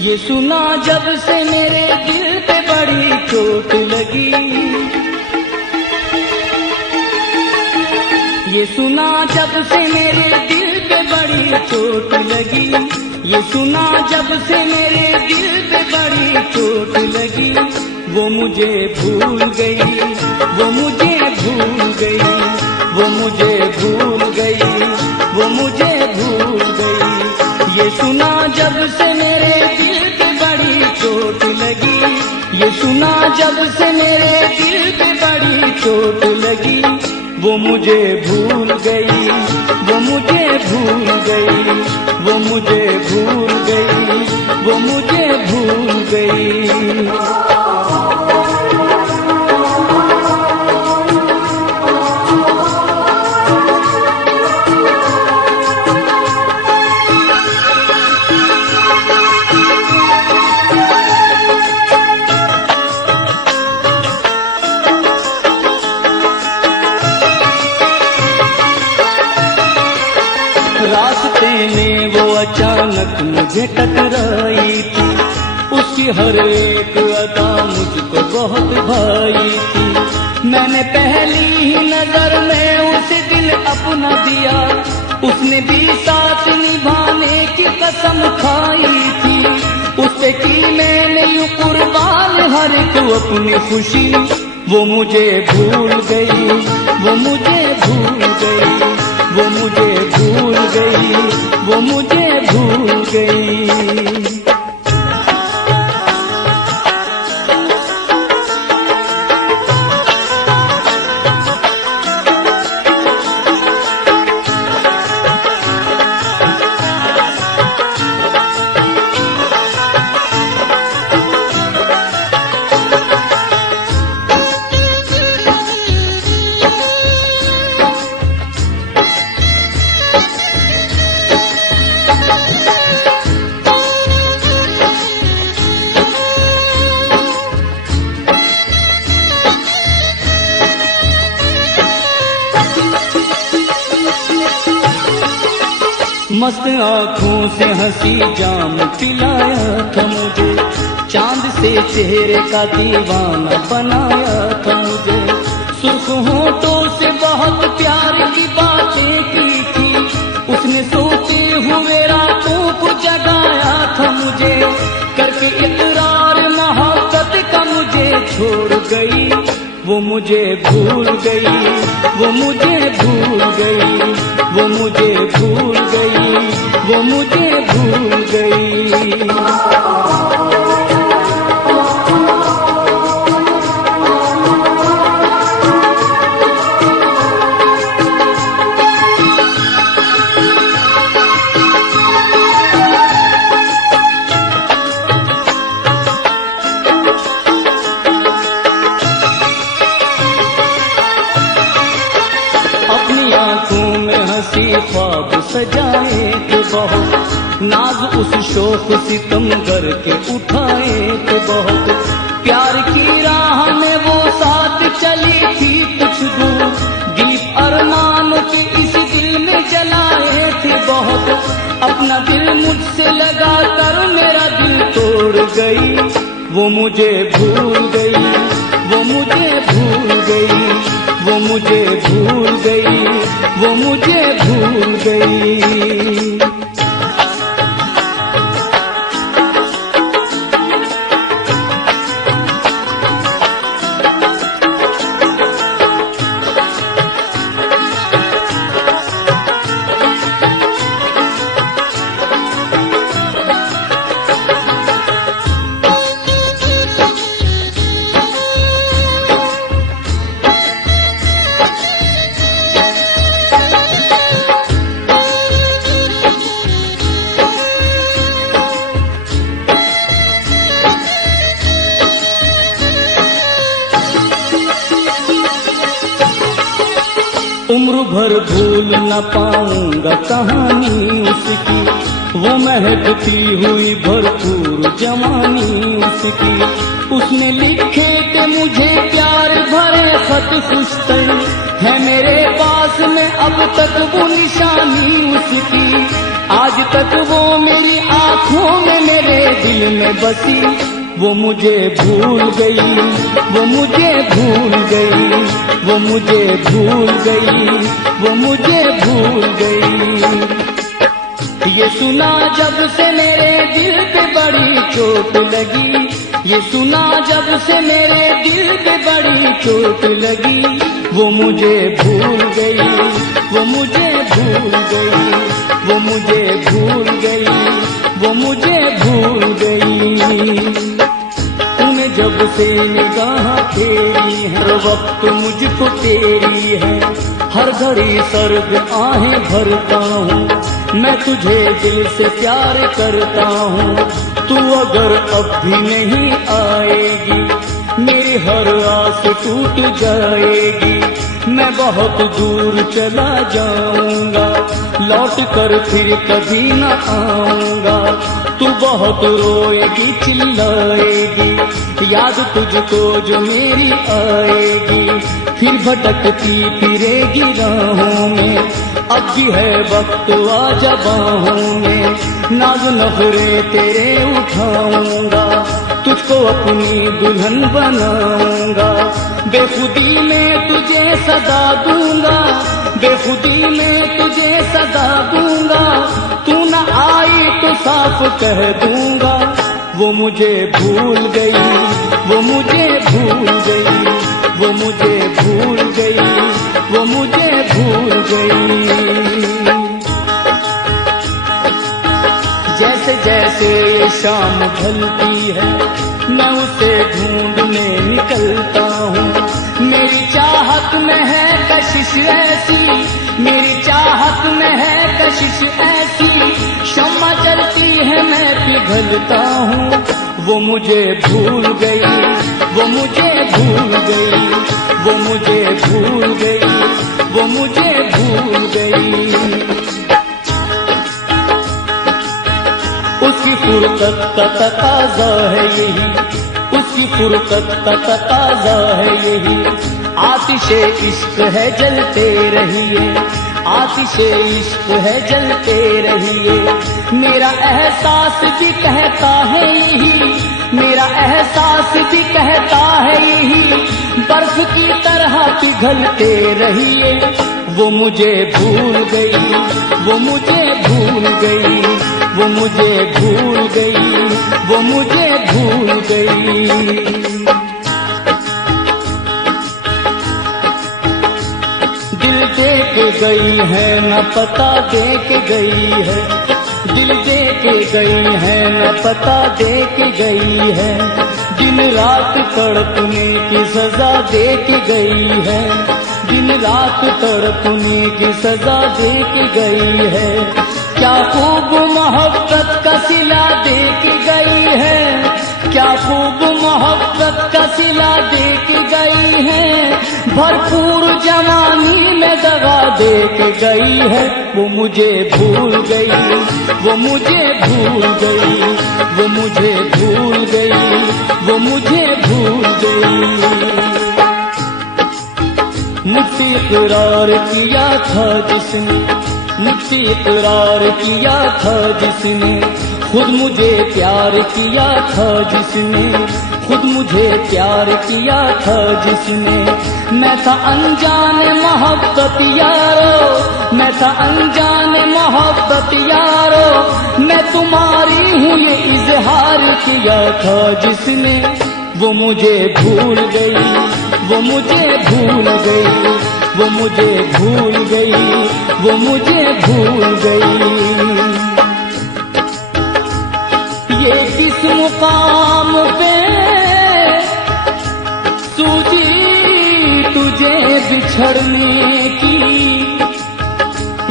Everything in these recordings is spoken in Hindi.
ये सुना जब से मेरे दिल पे बड़ी चोट लगी, ये सुना जब से मेरे दिल पे बड़ी चोट लगी, ये सुना जब से मेरे दिल पे बड़ी चोट लगी। वो मुझे भूल गई, वो मुझे भूल गई, वो मुझे भूल गई, वो मुझे भूल गई। ये सुना जब से मेरे दिल पे बड़ी चोट लगी, ये सुना जब से मेरे दिल पे बड़ी चोट लगी। वो मुझे भूल गई, वो मुझे भूल गई, वो मुझे भूल गई, वो मुझे भूल गई। रास्ते में वो अचानक मुझे टकराई थी, उसकी हर एक अदा मुझको बहुत भाई थी। मैंने पहली ही नजर में उसे दिल अपना दिया, उसने भी साथ निभाने की कसम खाई थी। उससे की मैंने यूं कुर्बान हर एक अपनी खुशी। वो मुझे भूल गई, वो मुझे भूल गई, वो मुझे भूल गई, वो मुझे भूल गई। मस्त आँखों से हंसी जाम पिलाया था मुझे, चांद से चेहरे का दीवाना बनाया था मुझे। सुर्ख होठों से बहुत प्यार की बातें की थी, उसने सोते हुए रातों को जगाया था मुझे। करके इकरार मोहब्बत का मुझे छोड़ गई। वो मुझे भूल गई, वो मुझे भूल गई, वो मुझे भूल गई, वो मुझे भूल गई। ख्वाब सजाए थे बहुत, नाज उस शोक सितमगर के उठाए थे बहुत। प्यार की राह में वो साथ चली थी कुछ दूर, दीप अरमान के इस दिल में जलाए थे बहुत। अपना दिल मुझसे लगा कर मेरा दिल तोड़ गई। वो मुझे भूल गई, वो मुझे भूल गई, वो मुझे भूल गई, वो मुझे भूल गई। उम्र भर भूल न पाऊंगा कहानी उसकी, वो महकती हुई भरपूर जवानी उसकी। उसने लिखे थे मुझे प्यार भरे खत खुशतर, है मेरे पास में अब तक वो निशानी उसकी। आज तक वो मेरी आंखों में मेरे दिल में बसी वो मुझे भूल गई, वो मुझे भूल गई, वो मुझे भूल गई, वो मुझे भूल गई। ये सुना जब से मेरे दिल पे बड़ी चोट लगी, ये सुना जब से मेरे दिल पे बड़ी चोट लगी, वो मुझे भूल गई, वो मुझे भूल गई, वो मुझे भूल गई, वो मुझे भूल गई। तूने जब से निगाह फेरी है, हर वक्त मुझको तेरी है, हर घड़ी सर्द आहें भरता हूँ, मैं तुझे दिल से प्यार करता हूँ। तू अगर अब भी नहीं आएगी, मेरी हर आस टूट जाएगी, मैं बहुत दूर चला जाऊंगा, लौट कर फिर कभी न आऊंगा। तू बहुत रोएगी चिल्लाएगी, याद तुझको जो मेरी आएगी, फिर भटकती फिरेगी राहों में, अब भी है वक्त आजा बाहों में, नाज़ नखरे तेरे उठाऊंगा, तुझको अपनी दुल्हन बनाऊंगा, बेखुदी में तुझे सदा दूंगा, बेखुदी में तुझे सदा दूंगा, तू न आई तो साफ कह दूंगा। वो मुझे भूल गई, वो मुझे भूल गई, वो मुझे भूल गई, वो मुझे भूल गई। जैसे जैसे ये शाम ढलती है, मैं उसे ढूंढने निकलता हूँ, मेरी चाहत में है कशिश ऐसी, मेरी चाहत में है कशिश ऐसी, शम्मा जलती है मैं पिघलता हूँ। वो मुझे भूल गई, वो मुझे भूल गई, वो मुझे भूल गई, वो मुझे भूल गई। उसकी फुर्सत का तकाज़ा है यही, उसकी फुर्सत का तकाज़ा है यही, आतिशे इश्क है जलते रहिए, आतिशे इश्क है जलते रहिए। मेरा एहसास भी कहता है यही, मेरा एहसास भी कहता है यही, बर्फ की तरह पिघलते रहिए। वो मुझे भूल गई, वो मुझे भूल गई, वो मुझे भूल गई, वो मुझे भूल गई। दिल दे के गई है न पता दे के गई है, दिल दे के गई है न पता दे के गई है, दिन रात तड़पने की सजा दे के गई है, दिन रात तड़पने की सजा दे के गई है। क्या खूब मोहब्बत का सिला दे के गई है, क्या खूब मोहब्बत का सिला दे के गई है, भरपूर जवानी में दगा दे के गई है। वो मुझे भूल गई, वो मुझे भूल गई, वो मुझे भूल गई, वो मुझे भूल गई। मुझसे इकरार किया था जिसने, मुझसे इकरार किया था जिसने, खुद मुझे प्यार किया था जिसने, खुद मुझे प्यार किया था जिसने। मैं था अनजान मोहब्बत यारो, मैं था अनजान मोहब्बत यारो, मैं तुम्हारी हूँ ये इजहार किया था जिसने। वो मुझे भूल गई, वो मुझे भूल गई, वो मुझे भूल गई, वो मुझे भूल गई। ये किस मुकाम पे सूझी तुझे बिछड़ने की,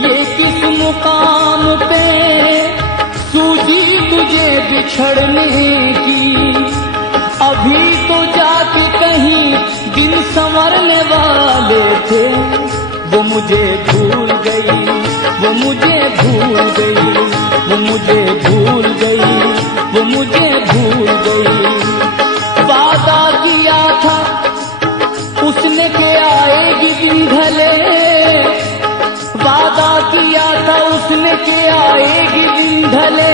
ये किस मुकाम पे सूझी तुझे बिछड़ने की। अभी तो जाके कहीं दिन संवरने वाले थे, वो मुझे भूल गई, वो मुझे भूल गई, वो मुझे भूल गई, वो मुझे भूल गई। वादा किया था उसने के आएगी दिन ढले, वादा किया था उसने के आएगी दिन ढले।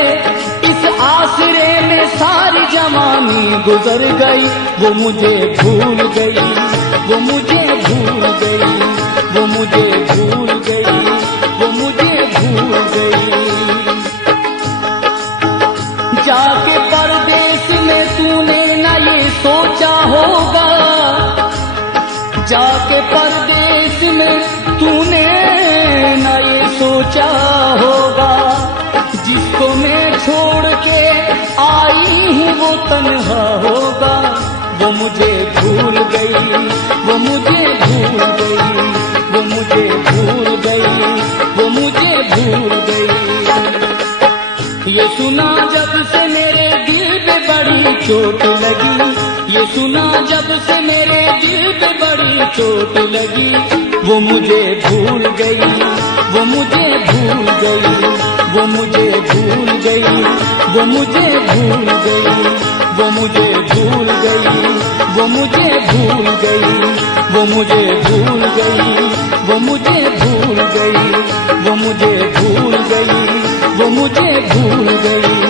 इस आसरे में सारी जवानी गुजर गई, वो मुझे भूल गई, वो मुझे भूल गई, वो मुझे भूल गई, वो मुझे भूल गई। जाके परदेश में तूने न ये सोचा होगा, जाके परदेश में तूने न ये सोचा होगा, जिसको मैं छोड़ के आई हूँ वो तन्हा होगा। वो मुझे भूल गई, वो मुझे भूल गई, वो मुझे भूल गई, वो मुझे भूल गई। ये सुना जब से मेरे दिल पे बड़ी चोट लगी, ये सुना जब से मेरे दिल पे बड़ी चोट लगी, वो मुझे भूल गई, वो मुझे भूल गई, वो मुझे भूल गई, वो मुझे भूल गई, वो मुझे भूल गई, वो मुझे भूल गई, वो मुझे भूल गई, वो मुझे भूल गई, वो मुझे भूल गई, वो मुझे भूल गई।